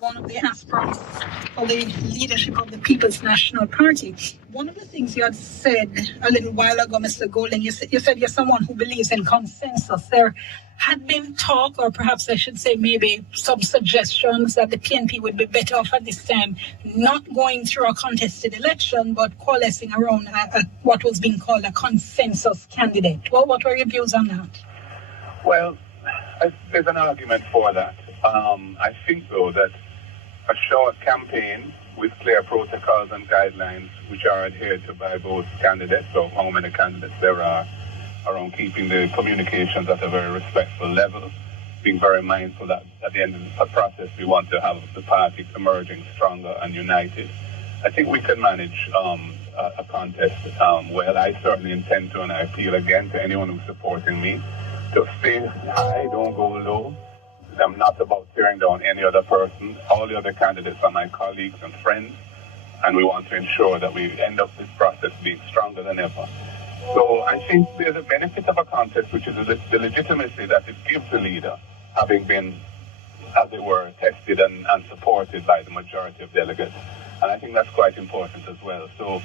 one of the aspirants for the leadership of the People's National Party. One of the things you had said a little while ago, Mr. Golding, you said you're someone who believes in consensus. There had been talk, or perhaps I should say maybe some suggestions that the PNP would be better off at this time not going through a contested election, but coalescing around what was being called a consensus candidate. Well, what were your views on that? Well, there's an argument for that. I think, though, that a short campaign with clear protocols and guidelines which are adhered to by both candidates, or how many candidates there are, around keeping the communications at a very respectful level, being very mindful that at the end of the process we want to have the party emerging stronger and united. I think we can manage a contest well. I certainly intend to, and I appeal again to anyone who's supporting me, to stay high, don't go low. I'm not about tearing down any other person. All the other candidates are my colleagues and friends, and we want to ensure that we end up this process being stronger than ever. So I think there's a benefit of a contest, which is the legitimacy that it gives the leader, having been, as it were, tested and supported by the majority of delegates. And I think that's quite important as well. So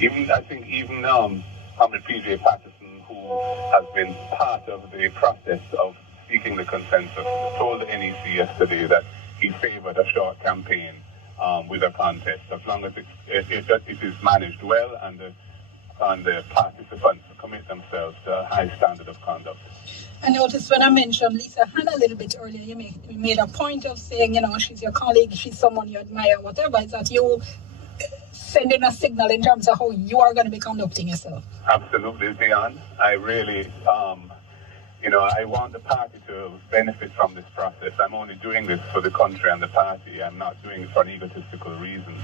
even Comrade P.J. Patterson, who has been part of the process of seeking the consensus, told the NEC yesterday that he favored a short campaign with a contest, as long as it is managed well and the participants commit themselves to a high standard of conduct. I noticed when I mentioned Lisa Hanna a little bit earlier, you made a point of saying, she's your colleague, she's someone you admire, whatever. Is that you sending a signal in terms of how you are going to be conducting yourself? Absolutely, Dion. I really, I want the party to benefit from this process. I'm only doing this for the country and the party. I'm not doing it for an egotistical reason.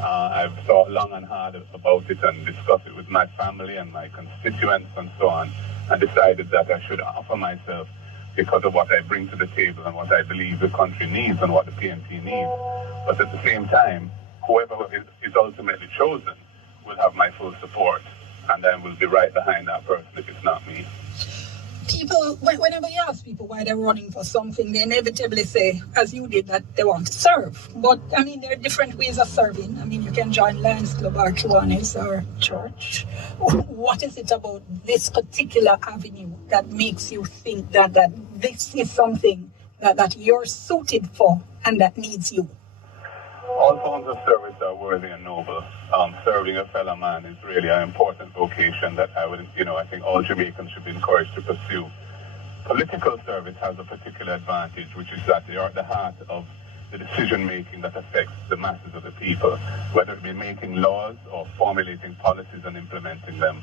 I've thought long and hard about it and discussed it with my family and my constituents and so on, and decided that I should offer myself because of what I bring to the table and what I believe the country needs and what the PNP needs. But at the same time, whoever is ultimately chosen will have my full support, and I will be right behind that person if it's not me. People, whenever you ask people why they're running for something, they inevitably say, as you did, that they want to serve. But, there are different ways of serving. You can join Lions Club or Kiwanis or church. What is it about this particular avenue that makes you think that this is something that you're suited for and that needs you? All forms of service are worthy and noble. Serving a fellow man is really an important vocation that I think all Jamaicans should be encouraged to pursue. Political service has a particular advantage, which is that you're at the heart of the decision-making that affects the masses of the people, whether it be making laws or formulating policies and implementing them.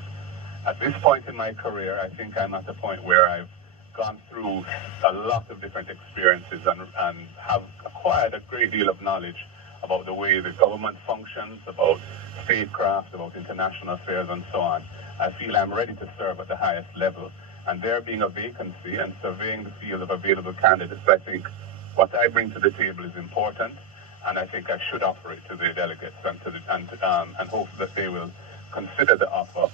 At this point in my career, I think I'm at a point where I've gone through a lot of different experiences and have acquired a great deal of knowledge about the way the government functions, about statecraft, about international affairs, and so on. I feel I'm ready to serve at the highest level. And there being a vacancy and surveying the field of available candidates, I think what I bring to the table is important, and I think I should offer it to the delegates and hope that they will consider the offer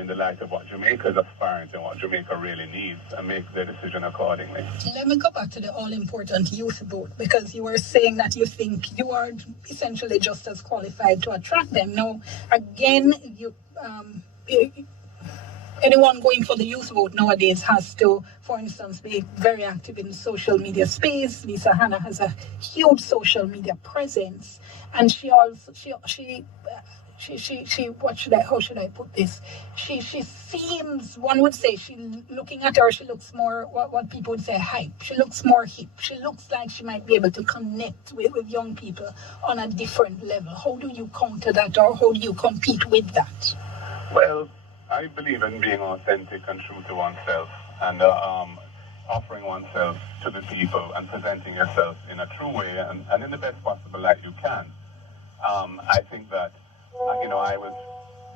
in the light of what Jamaica is aspiring to and what Jamaica really needs, and make their decision accordingly. Let me go back to the all-important youth vote, because you were saying that you think you are essentially just as qualified to attract them. Now, again, anyone going for the youth vote nowadays has to, for instance, be very active in the social media space. Lisa Hanna has a huge social media presence, and she how should I put this? She seems, one would say, looking at her, she looks more, what people would say, hype. She looks more hip. She looks like she might be able to connect with young people on a different level. How do you counter that, or how do you compete with that? Well, I believe in being authentic and true to oneself, and offering oneself to the people and presenting yourself in a true way and in the best possible light you can. I think that I was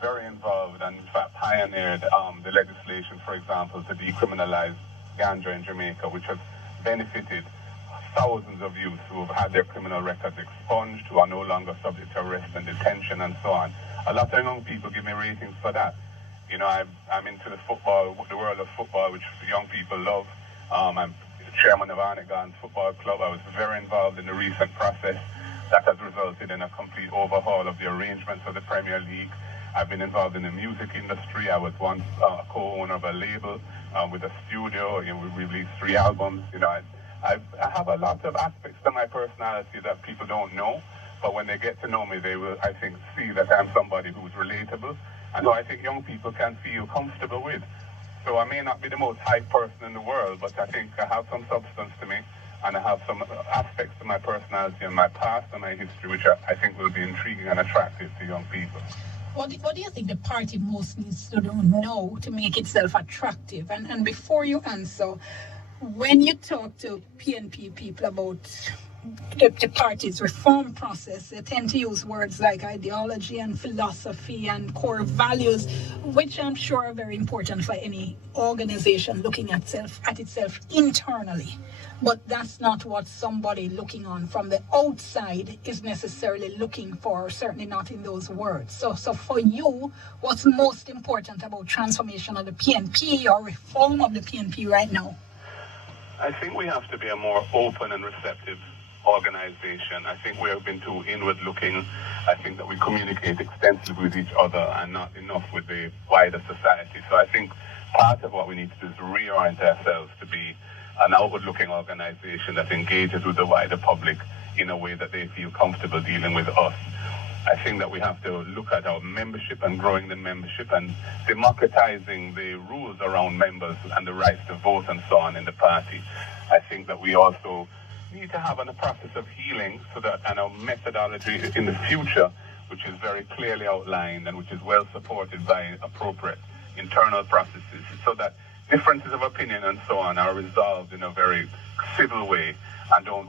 very involved and in fact pioneered the legislation, for example, to decriminalize ganja in Jamaica, which has benefited thousands of youth who have had their criminal records expunged, who are no longer subject to arrest and detention and so on. A lot of young people give me ratings for that. I'm into the world of football, which young people love. I'm chairman of Arnegan's football club. I was very involved in the recent process that has resulted in a complete overhaul of the arrangements of the Premier League. I've been involved in the music industry. I was once a co-owner of a label with a studio. We released 3 albums. I have a lot of aspects to my personality that people don't know, but when they get to know me, they will, I think, see that I'm somebody who's relatable and who I think young people can feel comfortable with. So I may not be the most hype person in the world, but I think I have some substance to me, and I have some aspects to my personality and my past and my history, which I think will be intriguing and attractive to young people. What do you think the party most needs to know to make itself attractive? And before you answer, when you talk to PNP people about the party's reform process, they tend to use words like ideology and philosophy and core values, which I'm sure are very important for any organization looking at itself internally. But that's not what somebody looking on from the outside is necessarily looking for, certainly not in those words. So for you, what's most important about transformation of the PNP or reform of the PNP right now? I think we have to be a more open and receptive organization. I think we have been too inward looking. I think that we communicate extensively with each other and not enough with the wider society. So I think part of what we need to do is reorient ourselves to be an outward-looking organization that engages with the wider public in a way that they feel comfortable dealing with us. I think that we have to look at our membership and growing the membership and democratizing the rules around members and the rights to vote and so on in the party. I think that we also need to have a process of healing so that and our methodology in the future, which is very clearly outlined and which is well supported by appropriate internal processes, so that differences of opinion and so on are resolved in a very civil way and don't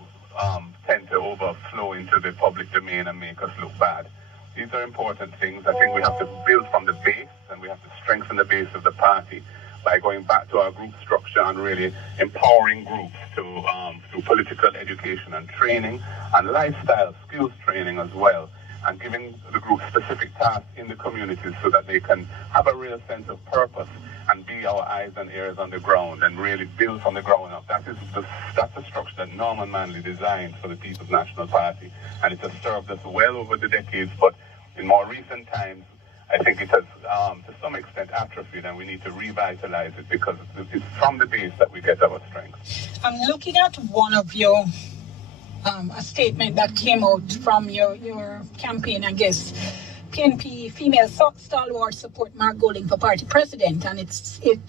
tend to overflow into the public domain and make us look bad. These are important things. I think we have to build from the base, and we have to strengthen the base of the party by going back to our group structure and really empowering groups to through political education and training and lifestyle skills training as well, and giving the group specific tasks in the communities so that they can have a real sense of purpose and be our eyes and ears on the ground and really build from the ground up. That's the structure that Norman Manley designed for the People's National Party, and it has served us well over the decades, but in more recent times, I think it has, to some extent, atrophied, and we need to revitalize it because it's from the base that we get our strength. I'm looking at one of your, a statement that came out from your campaign, I guess. PNP female stalwart support Mark Golding for party president, and it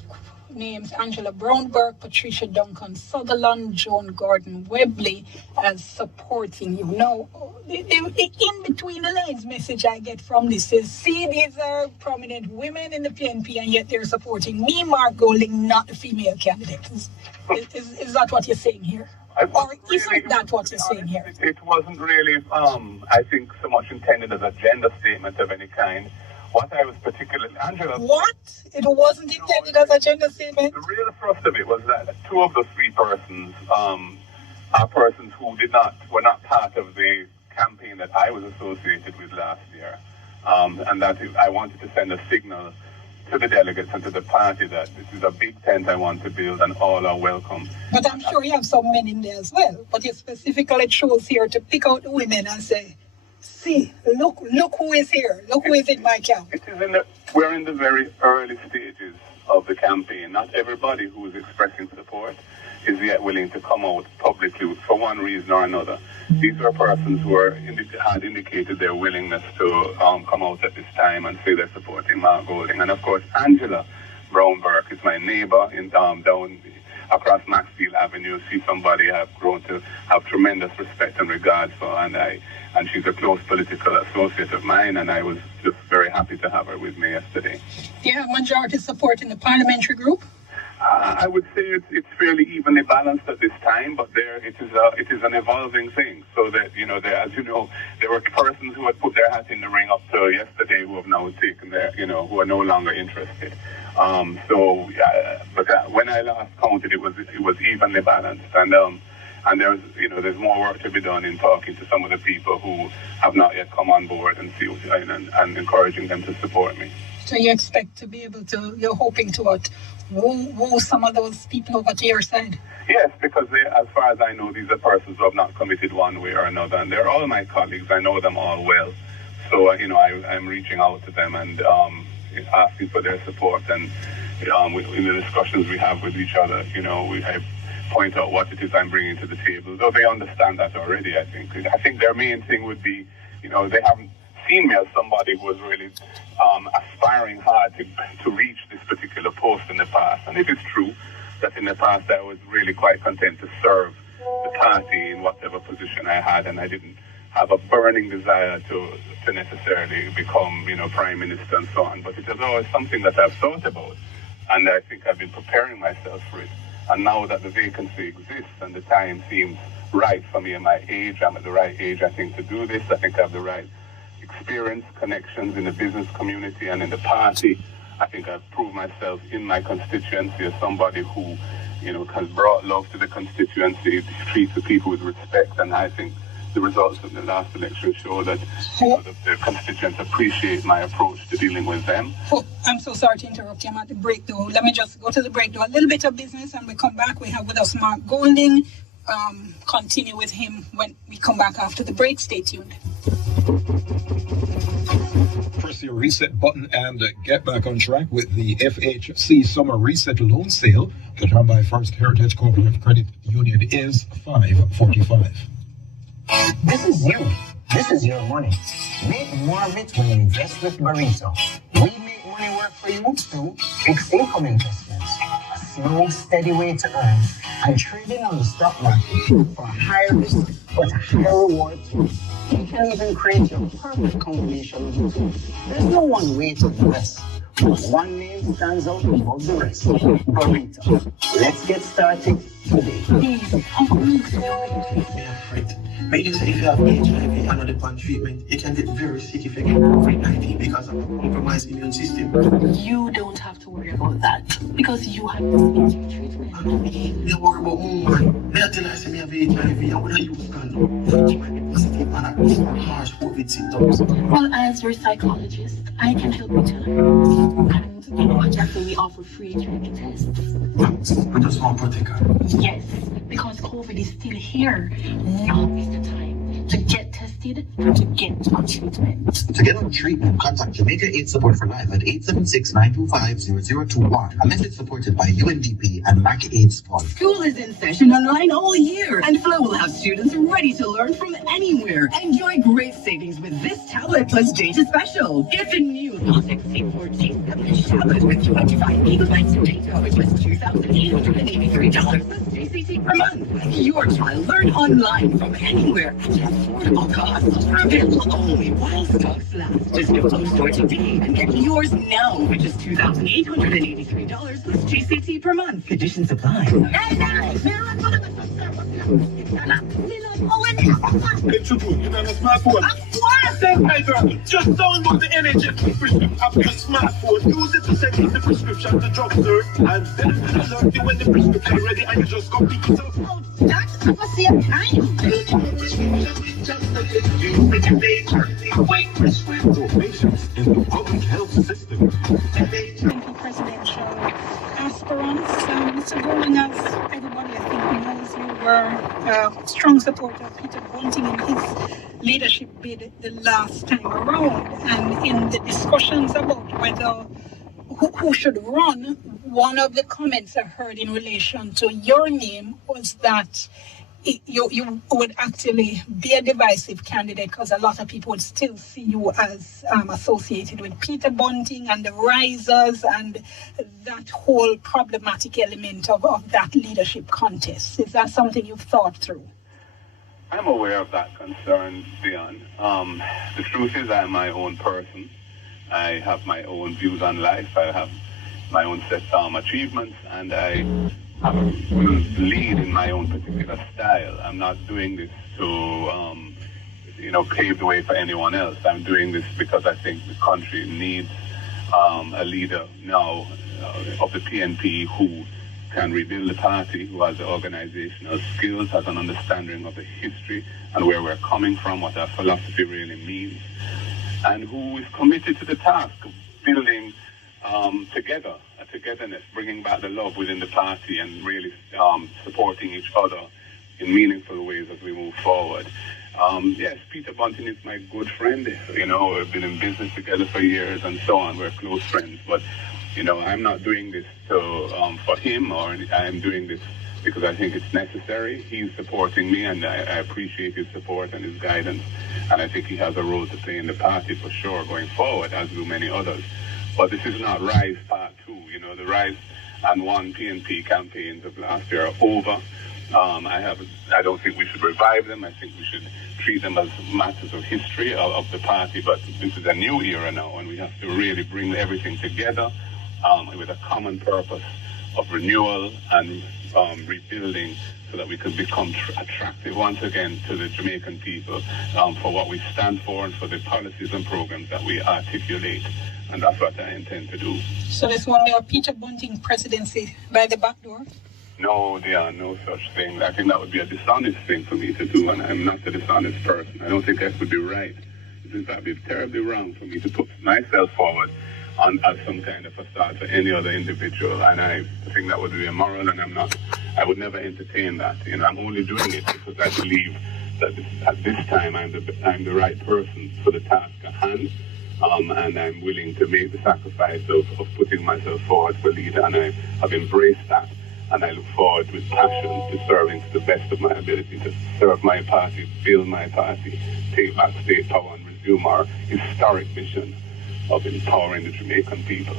names Angela Brownberg, Patricia Duncan Sutherland, Joan Gordon Webley as supporting you. Now, the in between the lines message I get from this is, see, these are prominent women in the PNP, and yet they're supporting me, Mark Golding, not the female candidate. Is that what you're saying here? Or isn't that what you're saying here? It wasn't really, I think, so much intended as a gender statement of any kind. What I was particularly, Angela... What? It wasn't intended as a gender statement? The real thrust of it was that 2 of the 3 persons are persons who were not part of the campaign that I was associated with last year. And that I wanted to send a signal to the delegates and to the party that this is a big tent I want to build and all are welcome. But I'm sure you have some men in there as well. But you specifically chose here to pick out the women and say, see, look who is here. Look who is in my camp. We're in the very early stages of the campaign. Not everybody who is expressing support is yet willing to come out publicly for one reason or another. These are persons who had indicated their willingness to come out at this time and say they're supporting Mark Golding. And of course, Angela Brownberg is my neighbor down across Maxfield Avenue. She's somebody I've grown to have tremendous respect and regard for, and she's a close political associate of mine, and I was just very happy to have her with me yesterday. Do you have majority support in the parliamentary group? I would say it's fairly evenly balanced at this time, but it is an evolving thing. So that, as you know, there were persons who had put their hat in the ring up to yesterday who have now taken who are no longer interested. But when I last counted, it was evenly balanced, and there's more work to be done in talking to some of the people who have not yet come on board and encouraging them to support me. So you expect to be able to, you're hoping to what, woo some of those people over to your side? Yes, because as far as I know, these are persons who have not committed one way or another, and they're all my colleagues. I know them all well. So, I'm reaching out to them and asking for their support. And in the discussions we have with each other, I point out what it is I'm bringing to the table. Though they understand that already, I think. I think their main thing would be, they haven't seen me as somebody who was really aspiring hard to reach this particular post in the past. And it is true that in the past I was really quite content to serve the party in whatever position I had, and I didn't have a burning desire to necessarily become, prime minister and so on. But it is always something that I've thought about, and I think I've been preparing myself for it. And now that the vacancy exists and the time seems right for me and my age, I'm at the right age, I think, to do this. I think I have the right experience, connections in the business community and in the party. I think I've proved myself in my constituency as somebody who, has brought love to the constituency, treats the people with respect, and I think the results of the last election show that the constituents appreciate my approach to dealing with them. Oh, I'm so sorry to interrupt you. I'm at the break, though. Let me just go to the break, though. A little bit of business, and we come back. We have with us Mark Golding. Continue with him when we come back after the break. Stay tuned. Press your reset button and get back on track with the FHC Summer Reset Loan Sale. The term by First Heritage Cooperative Credit Union is 545. This is you. This is your money. Make more of it when you invest with Burrito. We make money work for you through fixed income investments, a slow, steady way to earn, and trading on the stock market for a higher risk but a higher reward too. You can even create your perfect combination of the two. There's no one way to invest, but one name stands out above the rest. Burrito. Let's get started today. But you say if you have HIV and other treatment, you can get very sick if you get COVID-19 because of a compromised immune system. You don't have to worry about that because you have this treatment. I don't you worry about man. They tell us me have HIV, I wouldn't use condom. You might be positive and harsh COVID symptoms. Well, as your psychologist, I can help you to learn. And Jeffrey, we offer free HIV tests. I just want to protect her. Yes, because COVID is still here. Now is the time to get tested and to get on treatment. To get on treatment, contact Jamaica AIDS Support for Life at 876-925-0021. A message supported by UNDP and MAC AIDS Support. School is in session online all year, and Flow will have students ready to learn from anywhere. Enjoy great savings with this tablet plus data special. Get the new Logic C14 tablet with 25 gigabytes of data, which was $2,883 plus JCT per month. Your child learn online from anywhere at affordable costs. Available only while stocks last. Just go to BOJTV and get yours now, which is $2,883 plus GCT per month. Conditions apply. It's true, you got a smartphone. Hey girl, just download the NHS prescription app on your smartphone. Use it to send in the prescription to drugstore, and then it will alert you when the prescription is ready, and you just go pick it up. Oh, that's a same time. Patients in the public health system. Presidential aspirants. Mr. Golding, as everybody I think knows, you were a strong supporter of Peter Bunting in his leadership bid the last time around. And in the discussions about whether who should run, one of the comments I heard in relation to your name was that you would actually be a divisive candidate because a lot of people would still see you as associated with Peter Bunting and the risers and that whole problematic element of that leadership contest. Is that something you've thought through? I'm aware of that concern, Dion. The truth is I'm my own person. I have my own views on life. I have my own set achievements, and I will lead in my own particular style. I'm not doing this to, pave the way for anyone else. I'm doing this because I think the country needs a leader now of the PNP who can rebuild the party, who has the organizational skills, has an understanding of the history and where we're coming from, what our philosophy really means, and who is committed to the task, building togetherness, bringing back the love within the party and really supporting each other in meaningful ways as we move forward. Yes, Peter Bunting is my good friend. You know, we've been in business together for years and so on. We're close friends. But, you know, I'm not doing this for him, or I'm doing this because I think it's necessary. He's supporting me, and I appreciate his support and his guidance. And I think he has a role to play in the party for sure going forward, as do many others. But this is not Rise Part 2. You know, the Rise and One PNP campaigns of last year are over. I don't think we should revive them. I think we should treat them as matters of history of the party. But this is a new era now, and we have to really bring everything together with a common purpose of renewal and rebuilding, so that we can become attractive once again to the Jamaican people for what we stand for and for the policies and programs that we articulate. And that's what I intend to do. So this one, your Peter Bunting presidency by the back door? No, there are no such thing. I think that would be a dishonest thing for me to do, and I'm not a dishonest person. I don't think that would be right. It would be terribly wrong for me to put myself forward as some kind of facade for any other individual, and I think that would be immoral, and I would never entertain that. You know, I'm only doing it because I believe that at this time I'm the right person for the task at hand, and I'm willing to make the sacrifice of putting myself forward for leader, and I have embraced that. And I look forward with passion to serving to the best of my ability to serve my party, build my party, take back state power, and resume our historic mission of empowering the Jamaican people.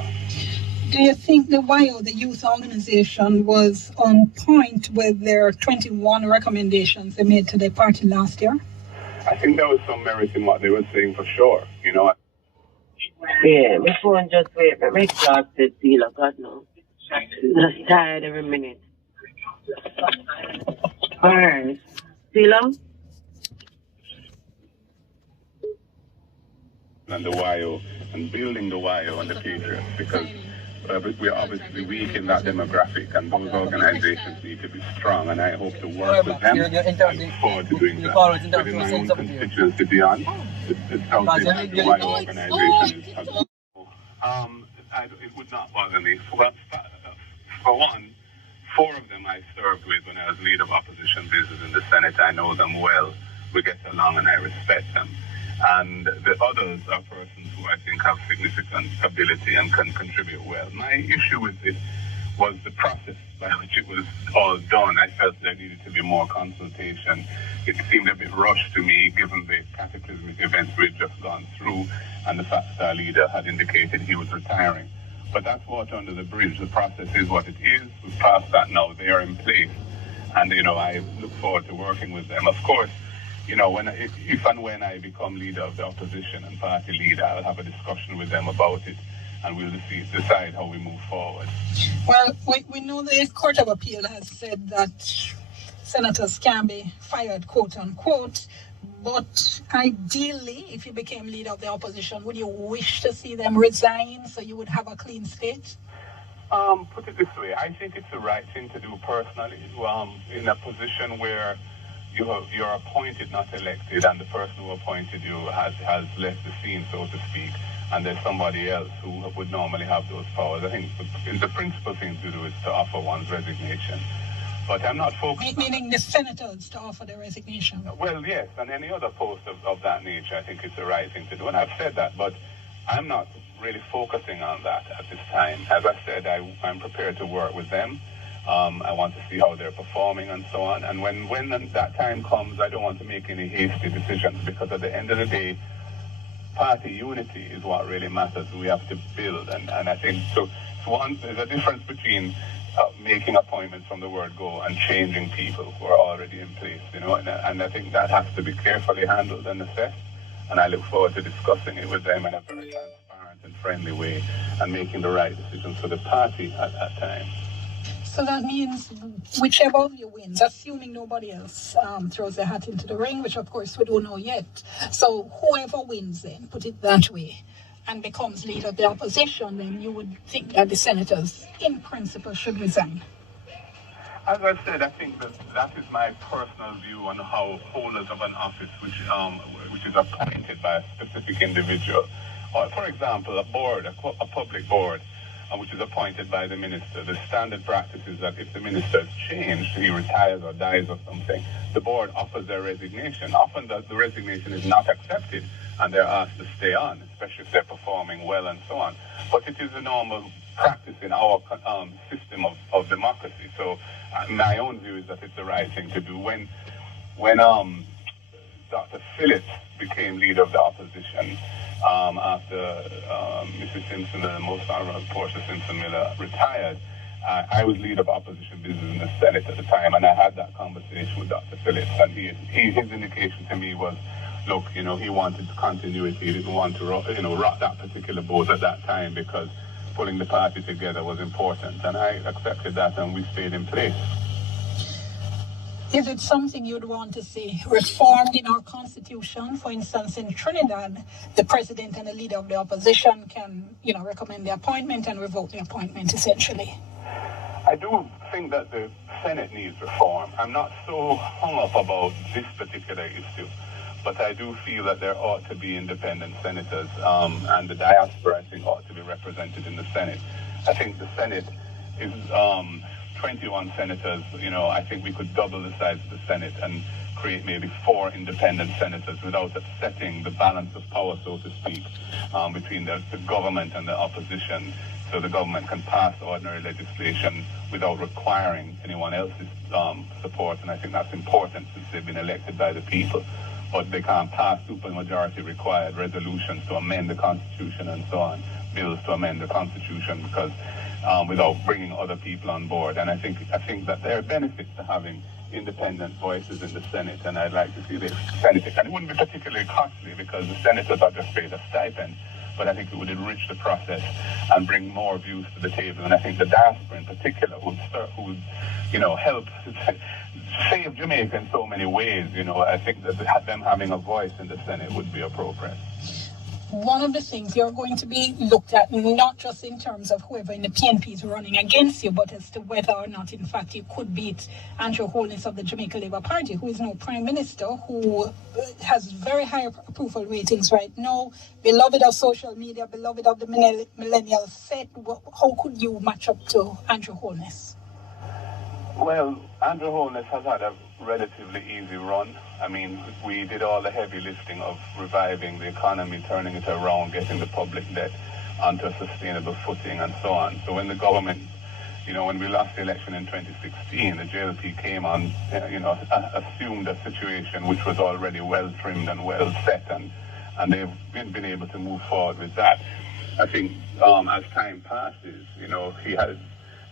Do you think the YO, the youth organization, was on point with their 21 recommendations they made to the party last year? I think there was some merit in what they were saying for sure. You know. Yeah, my phone just wait. My exhausted, Sheila. God no. Just tired every minute. Alright. Sheila? And the YO, and building the YO and the Patriots, because we're obviously weak in that demographic, and those organizations need to be strong, and I hope to work with them. I look forward to doing that within my own constituency beyond. The Southeast YO organization is it would not bother me. Well, for one, 4 of them I served with when I was leader of opposition business in the Senate. I know them well. We get along and I respect them. And the others are persons who I think have significant ability and can contribute well. My issue with this was the process by which it was all done. I felt there needed to be more consultation. It seemed a bit rushed to me, given the cataclysmic events we had just gone through, and the fact that our leader had indicated he was retiring. But that's water under the bridge. The process is what it is. We've passed that now. They are in place. And, you know, I look forward to working with them. Of course, you know, if and when I become leader of the opposition and party leader, I'll have a discussion with them about it, and we'll decide how we move forward. Well, we know the Court of Appeal has said that senators can be fired, quote unquote, but ideally, if you became leader of the opposition, would you wish to see them resign so you would have a clean slate? Put it this way, I think it's the right thing to do personally, in a position where you're appointed, not elected, and the person who appointed you has left the scene, so to speak, and there's somebody else who would normally have those powers. I think the principal thing to do is to offer one's resignation. But I'm not focused... Meaning the senators to offer their resignation? Well, yes, and any other post of that nature, I think it's the right thing to do, and I've said that, but I'm not really focusing on that at this time. As I said, I'm prepared to work with them. I want to see how they're performing and so on. And when that time comes, I don't want to make any hasty decisions, because at the end of the day, party unity is what really matters. We have to build. And I think, there's a difference between making appointments from the word go and changing people who are already in place, you know. And I think that has to be carefully handled and assessed. And I look forward to discussing it with them in a very transparent and friendly way and making the right decisions for the party at that time. So that means whichever of you wins, assuming nobody else throws their hat into the ring, which of course we don't know yet. So whoever wins then, put it that way, and becomes leader of the opposition, then you would think that the senators, in principle, should resign. As I said, I think that is my personal view on how holders of an office, which is appointed by a specific individual, Or, for example, a board, a public board, which is appointed by the minister. The standard practice is that if the minister is changed, he retires or dies or something, the board offers their resignation. Often the resignation is not accepted and they're asked to stay on, especially if they're performing well and so on. But it is a normal practice in our system of democracy. So my own view is that it's the right thing to do. When Dr. Phillips became leader of the opposition, after Mrs. Simpson, the most honorable Portia Simpson-Miller, retired, I was leader of opposition business in the Senate at the time, and I had that conversation with Dr. Phillips, and his indication to me was, look, he wanted continuity. He didn't want to, rock that particular boat at that time because pulling the party together was important, and I accepted that, and we stayed in place. Is it something you'd want to see reformed in our constitution? For instance, in Trinidad, the president and the leader of the opposition can, recommend the appointment and revoke the appointment, essentially. I do think that the Senate needs reform. I'm not so hung up about this particular issue, but I do feel that there ought to be independent senators, and the diaspora, I think, ought to be represented in the Senate. I think the Senate is 21 senators. I think we could double the size of the Senate and create maybe 4 independent senators without upsetting the balance of power, so to speak, between the government and the opposition. So the government can pass ordinary legislation without requiring anyone else's support, and I think that's important since they've been elected by the people. But they can't pass supermajority required resolutions to amend the Constitution and so on, bills to amend the Constitution, because without bringing other people on board. And I think that there are benefits to having independent voices in the Senate, and I'd like to see the Senate. And it wouldn't be particularly costly because the senators are just paid a stipend, but I think it would enrich the process and bring more views to the table. And I think the diaspora in particular would help save Jamaica in so many ways. I think that them having a voice in the Senate would be appropriate. One of the things you're going to be looked at, not just in terms of whoever in the PNP is running against you, but as to whether or not, in fact, you could beat Andrew Holness of the Jamaica Labour Party, who is now Prime Minister, who has very high approval ratings right now, beloved of social media, beloved of the millennial set. How could you match up to Andrew Holness? Well, Andrew Holness has had a relatively easy run. I mean, we did all the heavy lifting of reviving the economy, turning it around, getting the public debt onto a sustainable footing and so on. So when the government, when we lost the election in 2016, the JLP came on, assumed a situation which was already well trimmed and well set, and they've been able to move forward with that. I think as time passes, he has,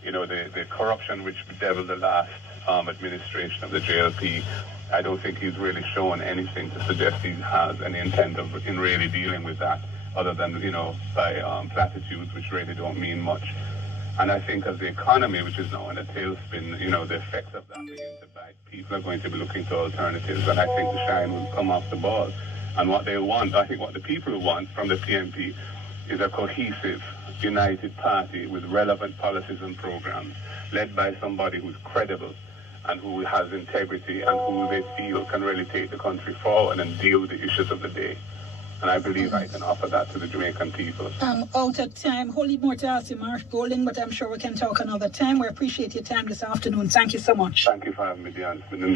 the corruption which bedeviled the last administration of the JLP, I don't think he's really shown anything to suggest he has any intent in really dealing with that, other than, by platitudes which really don't mean much. And I think as the economy, which is now in a tailspin, the effects of that begin to bite, people are going to be looking to alternatives, and I think the shine will come off the ball. And what they want, I think what the people want from the PNP is a cohesive, united party with relevant policies and programs, led by somebody who's credible and who has integrity and who they feel can really take the country forward and deal with the issues of the day. And I believe I can offer that to the Jamaican people. Out of time. Wholly more to ask you, Mark Golding, but I'm sure we can talk another time. We appreciate your time this afternoon. Thank you so much. Thank you for having me, Diane. It's been